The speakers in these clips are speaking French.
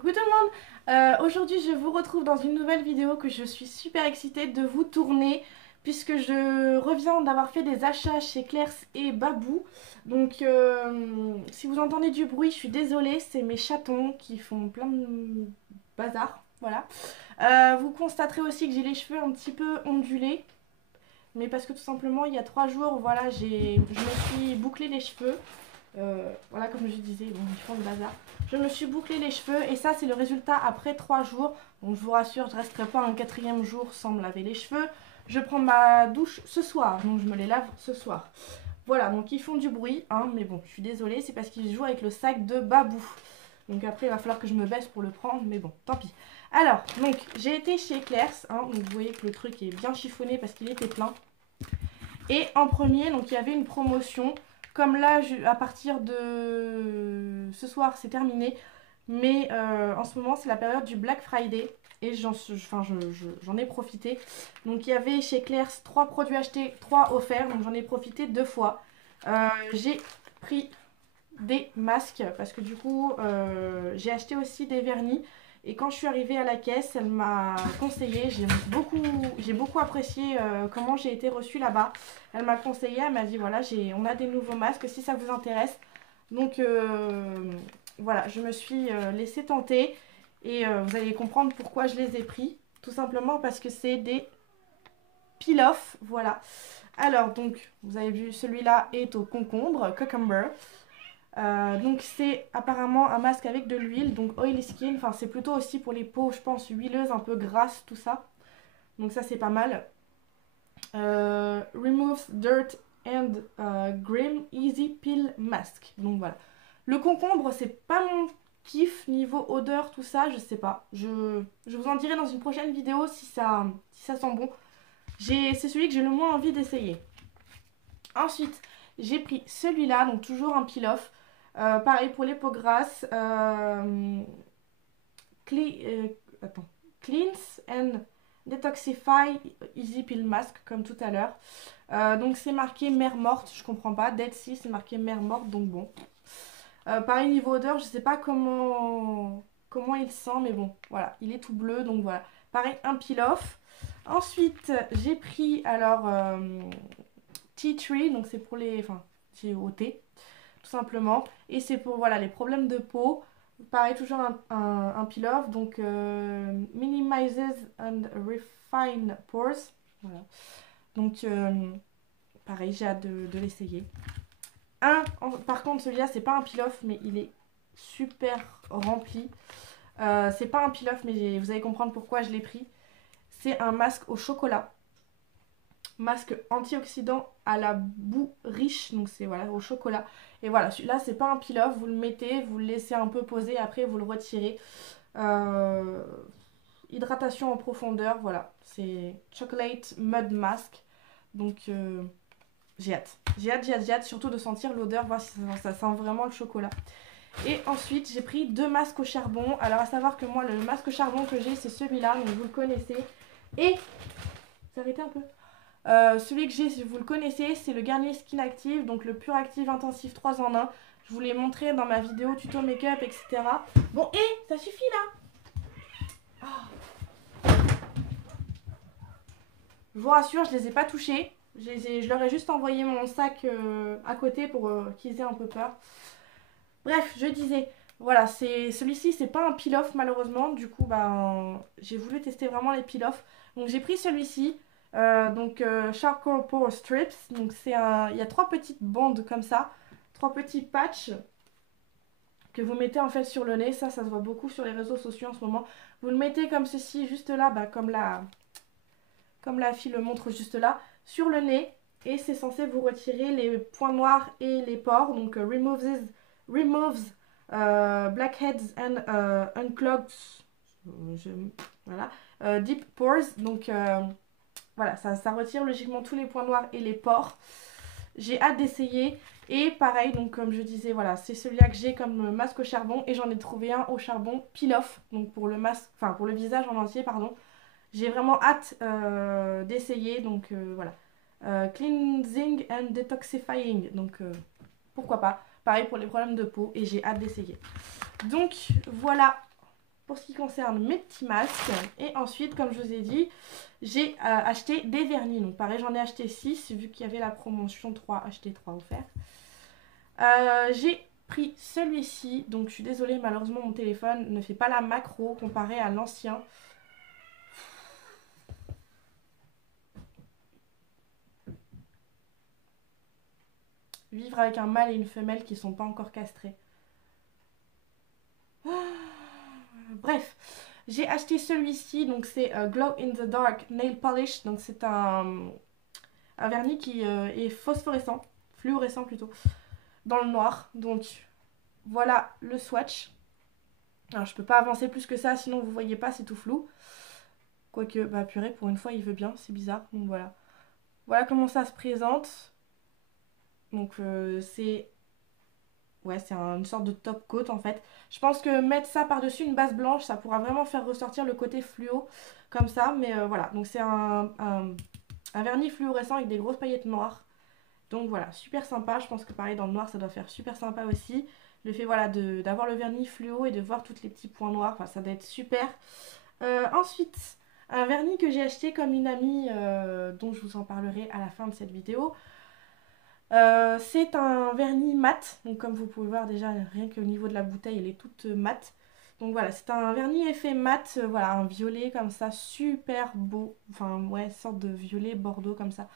Coucou tout le monde. Aujourd'hui je vous retrouve dans une nouvelle vidéo que je suis super excitée de vous tourner puisque je reviens d'avoir fait des achats chez Claire's et Babou. Donc si vous entendez du bruit, je suis désolée, c'est mes chatons qui font plein de bazar. Voilà. Vous constaterez aussi que j'ai les cheveux un petit peu ondulés, mais parce que tout simplement il y a 3 jours, voilà, je me suis bouclé les cheveux. Voilà, comme je disais, bon, ils font le bazar. Je me suis bouclé les cheveux et ça c'est le résultat après 3 jours. Donc je vous rassure, je ne resterai pas un 4e jour sans me laver les cheveux. Je prends ma douche ce soir, donc je me les lave ce soir. Voilà, donc ils font du bruit, hein, mais bon, je suis désolée, c'est parce qu'ils jouent avec le sac de Babou. Donc après il va falloir que je me baisse pour le prendre, mais bon, tant pis. Alors, donc j'ai été chez Claire's, hein, donc vous voyez que le truc est bien chiffonné parce qu'il était plein. Et en premier, donc il y avait une promotion. Comme là, à partir de ce soir, c'est terminé. Mais en ce moment, c'est la période du Black Friday. Et j'en ai profité. Donc il y avait chez Claire's 3 produits achetés, 3 offerts. Donc j'en ai profité 2 fois. J'ai pris des masques parce que du coup, j'ai acheté aussi des vernis. Et quand je suis arrivée à la caisse, elle m'a conseillé, j'ai beaucoup apprécié comment j'ai été reçue là-bas. Elle m'a conseillé, elle m'a dit voilà, on a des nouveaux masques si ça vous intéresse. Donc voilà, je me suis laissée tenter et vous allez comprendre pourquoi je les ai pris. Tout simplement parce que c'est des peel-off, voilà. Alors donc, vous avez vu, celui-là est au concombre, cucumber. Donc c'est apparemment un masque avec de l'huile, donc oily skin, enfin c'est plutôt aussi pour les peaux je pense huileuses, un peu grasses, tout ça. Donc ça c'est pas mal. Removes dirt and grim easy peel mask. Donc voilà. Le concombre c'est pas mon kiff niveau odeur, tout ça, je sais pas. Je vous en dirai dans une prochaine vidéo si ça sent bon. C'est celui que j'ai le moins envie d'essayer. Ensuite j'ai pris celui-là, donc toujours un peel-off. Pareil pour les peaux grasses. Attends. Cleanse and Detoxify Easy Peel Mask, comme tout à l'heure. Donc c'est marqué mer morte, je comprends pas. Dead Sea, c'est marqué mer morte, donc bon. Pareil niveau odeur, je sais pas comment il sent, mais bon, voilà. Il est tout bleu, donc voilà. Pareil, un peel-off. Ensuite, j'ai pris alors Tea Tree, donc c'est pour les. Enfin, c'est au thé tout simplement. Et c'est pour voilà, les problèmes de peau. Pareil, toujours un peel-off. Donc, minimizes and refine pores. Voilà. Donc, pareil, j'ai hâte de l'essayer. Par contre, celui-là, c'est pas un peel-off, mais il est super rempli. C'est pas un peel-off, mais vous allez comprendre pourquoi je l'ai pris. C'est un masque au chocolat. Masque antioxydant à la boue riche, donc c'est voilà au chocolat. Et voilà, celui-là c'est pas un peel-off, vous le mettez, vous le laissez un peu poser, après vous le retirez. Hydratation en profondeur, voilà, c'est chocolate mud mask. Donc j'ai hâte, surtout de sentir l'odeur, voir si ça sent vraiment le chocolat. Et ensuite j'ai pris 2 masques au charbon. Alors à savoir que moi le masque au charbon que j'ai c'est celui-là, donc vous le connaissez. Et s'arrêter un peu. Celui que j'ai, si vous le connaissez, c'est le Garnier Skin Active, donc le Pure Active Intensif 3 en 1. Je vous l'ai montré dans ma vidéo tuto make-up, etc. Bon, et ça suffit là. Oh. Je vous rassure, je les ai pas touchés. Je leur ai juste envoyé mon sac à côté pour qu'ils aient un peu peur. Bref, je disais, voilà, celui-ci, c'est pas un peel-off malheureusement. Du coup, ben, j'ai voulu tester vraiment les peel-off. Donc j'ai pris celui-ci. Charcoal Pore Strips. Donc il y a 3 petites bandes comme ça, 3 petits patchs que vous mettez en fait sur le nez. Ça se voit beaucoup sur les réseaux sociaux en ce moment. Vous le mettez comme ceci, juste là, bah, comme la fille le montre juste là, sur le nez. Et c'est censé vous retirer les points noirs et les pores. Donc removes blackheads and unclogs. Voilà. Deep pores. Donc voilà, ça retire logiquement tous les points noirs et les pores. J'ai hâte d'essayer. Et pareil, donc comme je disais, voilà, c'est celui-là que j'ai comme masque au charbon. Et j'en ai trouvé un au charbon peel-off. Donc pour le masque, enfin pour le visage en entier, pardon. J'ai vraiment hâte d'essayer. Donc voilà. Cleansing and detoxifying. Donc pourquoi pas. Pareil pour les problèmes de peau. Et j'ai hâte d'essayer. Donc voilà pour ce qui concerne mes petits masques. Et ensuite, comme je vous ai dit, j'ai acheté des vernis. Donc pareil, j'en ai acheté 6 vu qu'il y avait la promotion 3, acheter 3 offerts. J'ai pris celui-ci. Donc je suis désolée, malheureusement mon téléphone ne fait pas la macro comparé à l'ancien. Vivre avec un mâle et une femelle qui ne sont pas encore castrés. Bref, j'ai acheté celui-ci, donc c'est Glow in the Dark Nail Polish. Donc c'est un vernis qui est phosphorescent, fluorescent plutôt, dans le noir. Donc voilà le swatch. Alors je peux pas avancer plus que ça, sinon vous voyez pas, c'est tout flou. Quoique, bah purée, pour une fois il veut bien, c'est bizarre. Donc voilà. Voilà comment ça se présente. Donc c'est... Ouais, c'est une sorte de top coat en fait. Je pense que mettre ça par-dessus une base blanche, ça pourra vraiment faire ressortir le côté fluo comme ça. Mais voilà, donc c'est un vernis fluorescent avec des grosses paillettes noires. Donc voilà, super sympa. Je pense que pareil dans le noir, ça doit faire super sympa aussi. Le fait voilà d'avoir le vernis fluo et de voir tous les petits points noirs, enfin, ça doit être super. Ensuite, un vernis que j'ai acheté comme une amie dont je vous en parlerai à la fin de cette vidéo. C'est un vernis mat, donc comme vous pouvez voir déjà rien qu'au niveau de la bouteille elle est toute mate. Donc voilà, c'est un vernis effet mat, voilà, un violet comme ça, super beau, enfin ouais, sorte de violet bordeaux comme ça.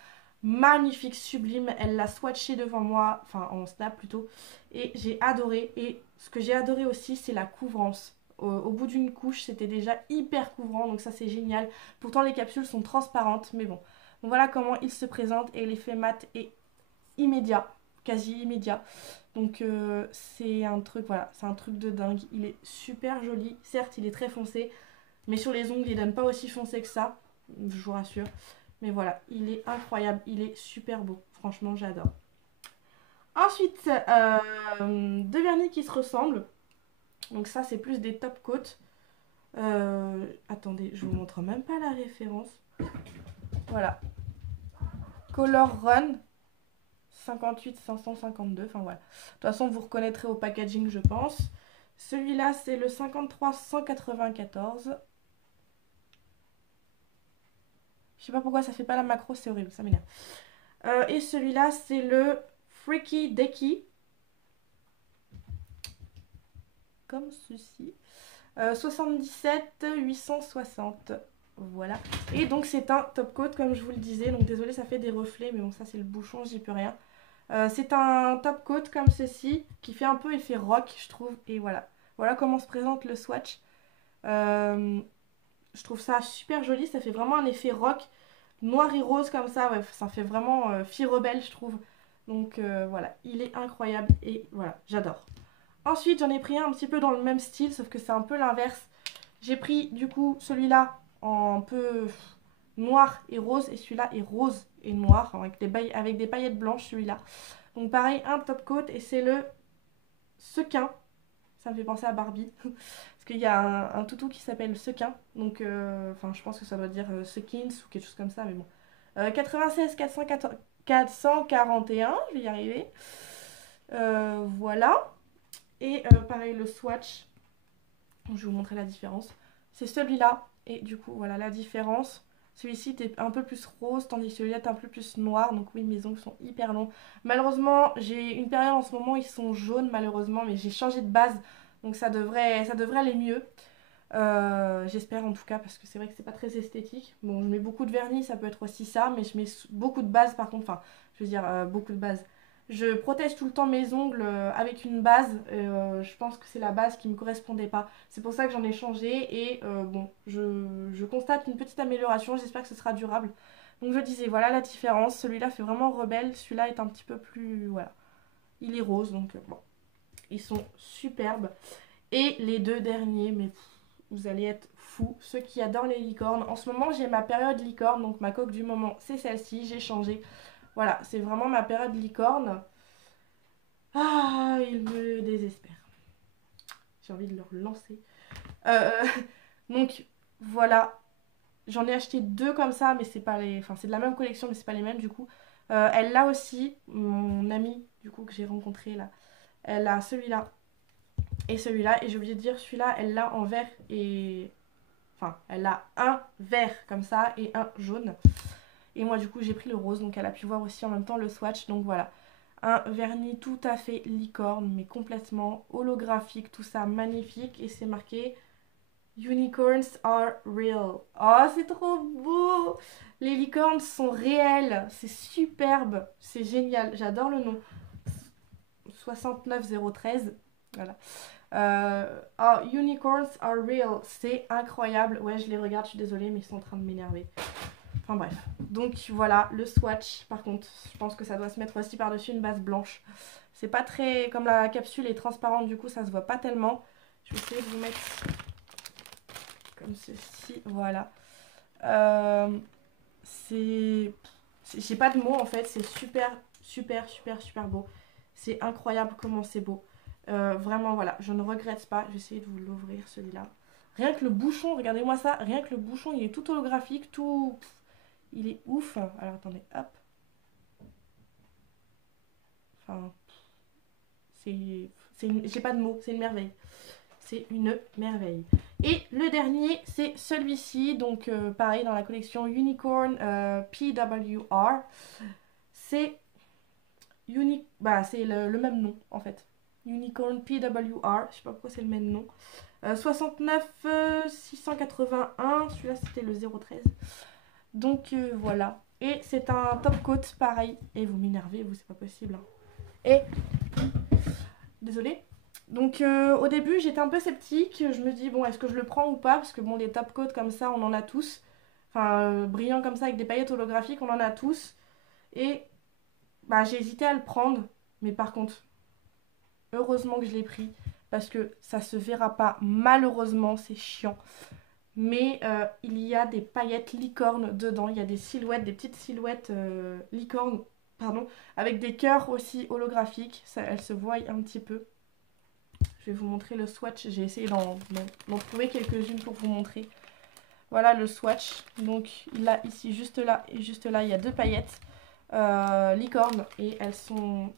Magnifique, sublime, elle l'a swatché devant moi, enfin en snap plutôt, et j'ai adoré. Et ce que j'ai adoré aussi c'est la couvrance. Au bout d'une couche c'était déjà hyper couvrant, donc ça c'est génial. Pourtant les capsules sont transparentes, mais bon. Donc voilà comment il se présente et l'effet mat est immédiat, quasi immédiat. Donc c'est un truc, voilà, c'est un truc de dingue. Il est super joli, certes il est très foncé, mais sur les ongles il donne pas aussi foncé que ça, je vous rassure. Mais voilà, il est incroyable, il est super beau, franchement j'adore. Ensuite, deux vernis qui se ressemblent. Donc ça c'est plus des top coats. Attendez, je vous montre même pas la référence. Voilà. Color Run 58 552, enfin voilà. De toute façon, vous reconnaîtrez au packaging, je pense. Celui-là, c'est le 53 194. Je sais pas pourquoi ça fait pas la macro, c'est horrible, ça m'énerve. Et celui-là, c'est le Freaky Decky. Comme ceci. 77 860. Voilà. Et donc, c'est un top coat, comme je vous le disais. Donc, désolé, ça fait des reflets, mais bon, ça, c'est le bouchon, j'y peux rien. C'est un top coat comme ceci qui fait un peu effet rock je trouve, et voilà, voilà comment se présente le swatch. Je trouve ça super joli, ça fait vraiment un effet rock noir et rose comme ça, ouais, ça fait vraiment fille rebelle je trouve. Donc voilà, il est incroyable et voilà, j'adore. Ensuite j'en ai pris un petit peu dans le même style sauf que c'est un peu l'inverse. J'ai pris du coup celui-là en un peu noir et rose et celui-là est rose et noir avec des paillettes blanches celui-là. Donc pareil, un top coat et c'est le sequin. Ça me fait penser à Barbie. Parce qu'il y a un toutou qui s'appelle sequin. Donc enfin je pense que ça doit dire sequins ou quelque chose comme ça mais bon. 96 441, je vais y arriver. Voilà. Et pareil le swatch. Je vais vous montrer la différence. C'est celui-là. Et du coup voilà la différence. Celui-ci était un peu plus rose, tandis que celui-là est un peu plus noir. Donc oui, mes ongles sont hyper longs. Malheureusement, j'ai une période en ce moment, ils sont jaunes malheureusement. Mais j'ai changé de base, donc ça devrait aller mieux. J'espère en tout cas, parce que c'est vrai que c'est pas très esthétique. Bon, je mets beaucoup de vernis, ça peut être aussi ça. Mais je mets beaucoup de base par contre. Enfin, je veux dire, beaucoup de base. Je protège tout le temps mes ongles avec une base. Je pense que c'est la base qui me correspondait pas. C'est pour ça que j'en ai changé. Et bon, je constate une petite amélioration. J'espère que ce sera durable. Donc je disais, voilà la différence. Celui-là fait vraiment rebelle. Celui-là est un petit peu plus... Voilà. Il est rose. Donc bon. Ils sont superbes. Et les deux derniers, mais vous allez être fous. Ceux qui adorent les licornes. En ce moment, j'ai ma période licorne. Donc ma coque du moment, c'est celle-ci. J'ai changé. Voilà, c'est vraiment ma période licorne. Ah, il me désespère. J'ai envie de le relancer. Donc, voilà. J'en ai acheté deux comme ça, mais c'est pas les... Enfin, c'est de la même collection, mais c'est pas les mêmes, du coup. Elle l'a aussi, mon amie, du coup, que j'ai rencontré, là. Elle a celui-là. et celui-là. Et j'ai oublié de dire, celui-là, elle l'a en vert et... Enfin, elle a un vert comme ça et un jaune. Et moi, du coup, j'ai pris le rose. Donc, elle a pu voir aussi en même temps le swatch. Donc, voilà. Un vernis tout à fait licorne, mais complètement holographique. Tout ça magnifique. Et c'est marqué Unicorns are real. Oh, c'est trop beau! Les licornes sont réelles. C'est superbe. C'est génial. J'adore le nom. 69013. Voilà. Oh, Unicorns are real. C'est incroyable. Ouais, je les regarde. Je suis désolée, mais ils sont en train de m'énerver. Enfin bref. Donc voilà, le swatch. Par contre, je pense que ça doit se mettre aussi par-dessus une base blanche. C'est pas très... Comme la capsule est transparente, du coup, ça se voit pas tellement. Je vais essayer de vous mettre comme ceci. Voilà. C'est... J'ai pas de mots en fait. C'est super, super, super, super beau. C'est incroyable comment c'est beau. Vraiment, voilà. Je ne regrette pas. Je vais essayer de vous l'ouvrir celui-là. Rien que le bouchon, regardez-moi ça. Rien que le bouchon, il est tout holographique, tout... Il est ouf. Alors attendez, hop. Enfin, j'ai pas de mots, c'est une merveille. C'est une merveille. Et le dernier, c'est celui-ci. Donc pareil dans la collection Unicorn PWR. C'est c'est le même nom en fait. Unicorn PWR. Je sais pas pourquoi c'est le même nom. 69 681. Celui-là c'était le 013. Donc voilà. Et c'est un top coat pareil. Et vous m'énervez, vous, c'est pas possible. Hein. Et désolée. Donc au début j'étais un peu sceptique. Je me dis bon, est-ce que je le prends ou pas? Parce que bon, les top coats comme ça on en a tous. Enfin brillants comme ça avec des paillettes holographiques on en a tous. Et bah j'ai hésité à le prendre. Mais par contre, heureusement que je l'ai pris. Parce que ça se verra pas. Malheureusement, c'est chiant. Mais il y a des paillettes licornes dedans. Il y a des silhouettes, des petites silhouettes licornes, pardon, avec des cœurs aussi holographiques. Ça, elles se voient un petit peu. Je vais vous montrer le swatch. J'ai essayé d'en trouver quelques-unes pour vous montrer. Voilà le swatch. Donc là, ici, juste là et juste là, il y a deux paillettes licornes. Et elles sont...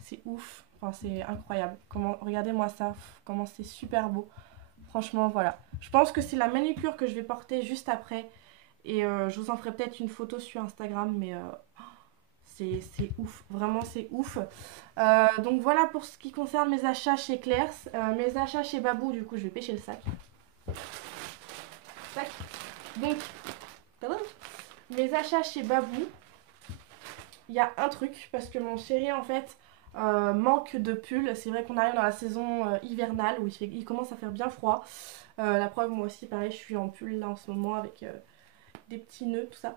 C'est ouf. Enfin, c'est incroyable. Regardez-moi ça. Comment c'est super beau. Franchement, voilà. Je pense que c'est la manucure que je vais porter juste après. Et je vous en ferai peut-être une photo sur Instagram. Mais c'est ouf. Vraiment, c'est ouf. Donc voilà pour ce qui concerne mes achats chez Claire's. Mes achats chez Babou, du coup, je vais pêcher le sac. Tac. Donc, mes achats chez Babou. Il y a un truc. Parce que mon chéri, en fait... manque de pull. C'est vrai qu'on arrive dans la saison hivernale où il commence à faire bien froid. La preuve, moi aussi, pareil, je suis en pull là en ce moment avec des petits nœuds, tout ça.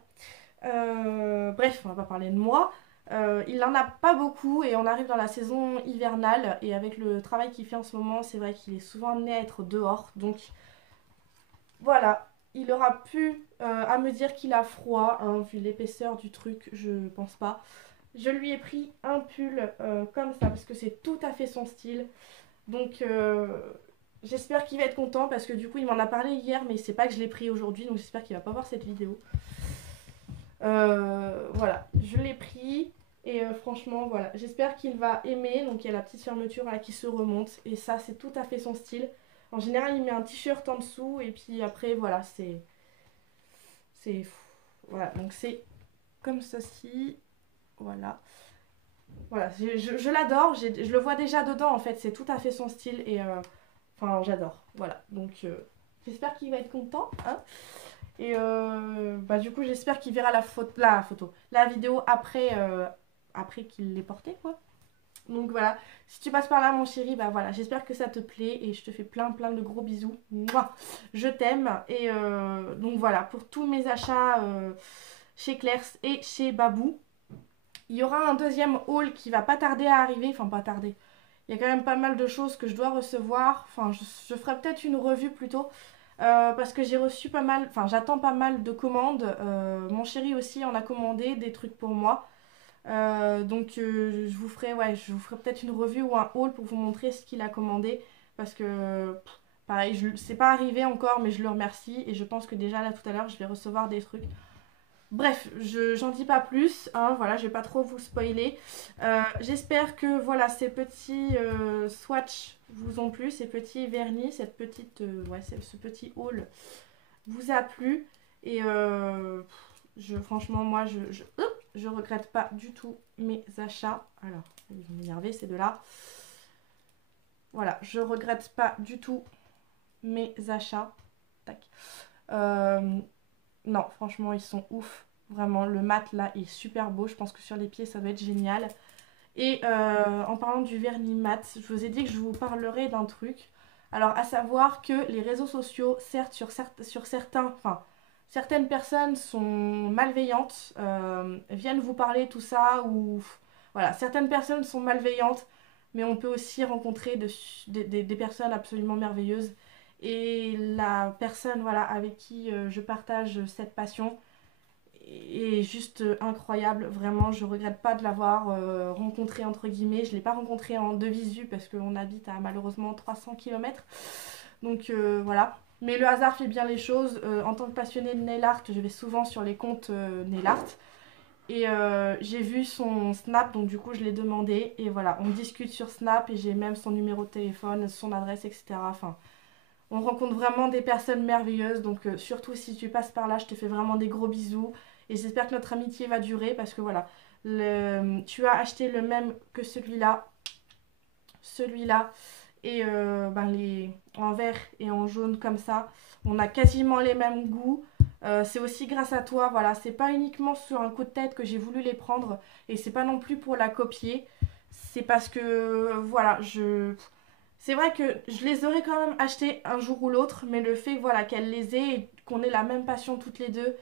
Bref, on va pas parler de moi. Il n'en a pas beaucoup et on arrive dans la saison hivernale. Et avec le travail qu'il fait en ce moment, c'est vrai qu'il est souvent amené à être dehors. Donc voilà, il aura pu à me dire qu'il a froid, hein, vu l'épaisseur du truc, je pense pas. Je lui ai pris un pull comme ça parce que c'est tout à fait son style. Donc j'espère qu'il va être content parce que du coup il m'en a parlé hier mais c'est pas que je l'ai pris aujourd'hui, donc j'espère qu'il va pas voir cette vidéo. Voilà, je l'ai pris et franchement voilà, j'espère qu'il va aimer. Donc il y a la petite fermeture là qui se remonte et ça c'est tout à fait son style. En général il met un t-shirt en dessous et puis après voilà voilà, donc c'est comme ceci. Voilà. Voilà, je l'adore, je le vois déjà dedans en fait, c'est tout à fait son style et enfin j'adore. Voilà, donc j'espère qu'il va être content. Hein, et bah du coup j'espère qu'il verra la vidéo après, après qu'il l'ait porté quoi. Donc voilà, si tu passes par là mon chéri, bah voilà, j'espère que ça te plaît et je te fais plein plein de gros bisous. Mouah, je t'aime et donc voilà, pour tous mes achats chez Claire's et chez Babou. Il y aura un deuxième haul qui va pas tarder à arriver, enfin pas tarder. Il y a quand même pas mal de choses que je dois recevoir. Enfin, je ferai peut-être une revue plutôt. Parce que j'ai reçu pas mal, enfin j'attends pas mal de commandes. Mon chéri aussi en a commandé des trucs pour moi. Donc je vous ferai, ouais, je vous ferai peut-être une revue ou un haul pour vous montrer ce qu'il a commandé. Parce que pareil, c'est pas arrivé encore mais je le remercie. Et je pense que déjà là tout à l'heure je vais recevoir des trucs. Bref, j'en dis pas plus, hein, voilà, je vais pas trop vous spoiler. J'espère que voilà, ces petits swatchs vous ont plu, ces petits vernis, cette petite, ouais, ce petit haul vous a plu. Et franchement, moi, je regrette pas du tout mes achats. Alors, ils vont m'énerver ces deux-là. Voilà, je regrette pas du tout mes achats. Tac. Non, franchement, ils sont ouf. Vraiment, le mat là est super beau. Je pense que sur les pieds, ça va être génial. Et en parlant du vernis mat, je vous ai dit que je vous parlerai d'un truc. Alors, à savoir que les réseaux sociaux, certes, sur certains, enfin, certaines personnes sont malveillantes, viennent vous parler tout ça, ou voilà, certaines personnes sont malveillantes, mais on peut aussi rencontrer des personnes absolument merveilleuses. Et la personne, voilà, avec qui je partage cette passion est juste incroyable. Vraiment, je regrette pas de l'avoir rencontré entre guillemets. Je l'ai pas rencontré en de visu parce qu'on habite à malheureusement 300 km. Donc voilà. Mais le hasard fait bien les choses. En tant que passionnée de nail art, je vais souvent sur les comptes nail art. Et j'ai vu son Snap, donc du coup je l'ai demandé. Et voilà, on discute sur Snap et j'ai même son numéro de téléphone, son adresse, etc. Enfin, on rencontre vraiment des personnes merveilleuses. Donc surtout si tu passes par là, je te fais vraiment des gros bisous. Et j'espère que notre amitié va durer parce que voilà, tu as acheté le même que celui-là. Celui-là. Et en vert et en jaune comme ça. On a quasiment les mêmes goûts. C'est aussi grâce à toi, voilà, c'est pas uniquement sur un coup de tête que j'ai voulu les prendre et c'est pas non plus pour la copier. C'est parce que, voilà, c'est vrai que je les aurais quand même achetés un jour ou l'autre, mais le fait, voilà, qu'elle les ait et qu'on ait la même passion toutes les deux,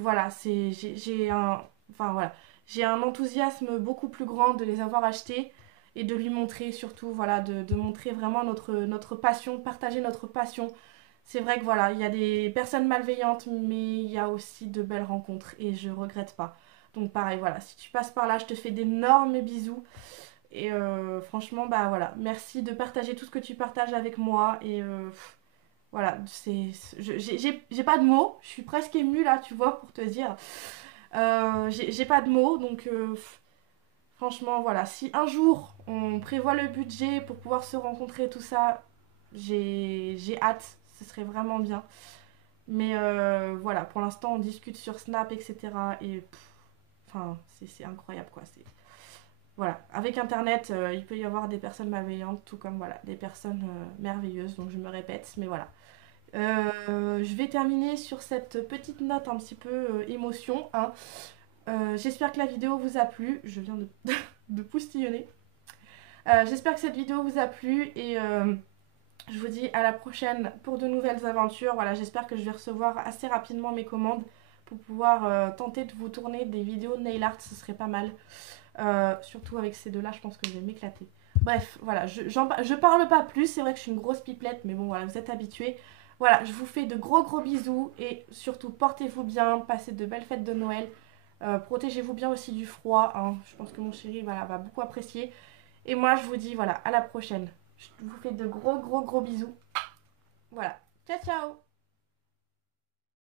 voilà, j'ai un, enfin voilà, j'ai un enthousiasme beaucoup plus grand de les avoir achetés et de lui montrer surtout, voilà, de montrer vraiment notre passion, partager notre passion. C'est vrai que voilà, il y a des personnes malveillantes, mais il y a aussi de belles rencontres et je regrette pas. Donc pareil, voilà, si tu passes par là, je te fais d'énormes bisous. Et franchement, bah voilà, merci de partager tout ce que tu partages avec moi. Et voilà, j'ai pas de mots, je suis presque émue là, tu vois, pour te dire. J'ai pas de mots, donc franchement, voilà, si un jour on prévoit le budget pour pouvoir se rencontrer, tout ça, j'ai hâte, ce serait vraiment bien. Mais voilà, pour l'instant, on discute sur Snap, etc. Et enfin, c'est incroyable quoi. Voilà, avec Internet, il peut y avoir des personnes malveillantes, tout comme voilà, des personnes merveilleuses. Donc je me répète, mais voilà. Je vais terminer sur cette petite note un petit peu émotion, hein. J'espère que la vidéo vous a plu. Je viens de poustillonner. J'espère que cette vidéo vous a plu et je vous dis à la prochaine pour de nouvelles aventures. Voilà, j'espère que je vais recevoir assez rapidement mes commandes pour pouvoir tenter de vous tourner des vidéos nail art, ce serait pas mal. Surtout avec ces deux-là, je pense que je vais m'éclater. Bref, voilà, je parle pas plus. C'est vrai que je suis une grosse pipelette, mais bon, voilà, vous êtes habitués. Voilà, je vous fais de gros gros bisous et surtout portez-vous bien, passez de belles fêtes de Noël. Protégez-vous bien aussi du froid, hein. Je pense que mon chéri voilà, va beaucoup apprécier. Et moi, je vous dis voilà, à la prochaine. Je vous fais de gros gros gros bisous. Voilà, ciao ciao.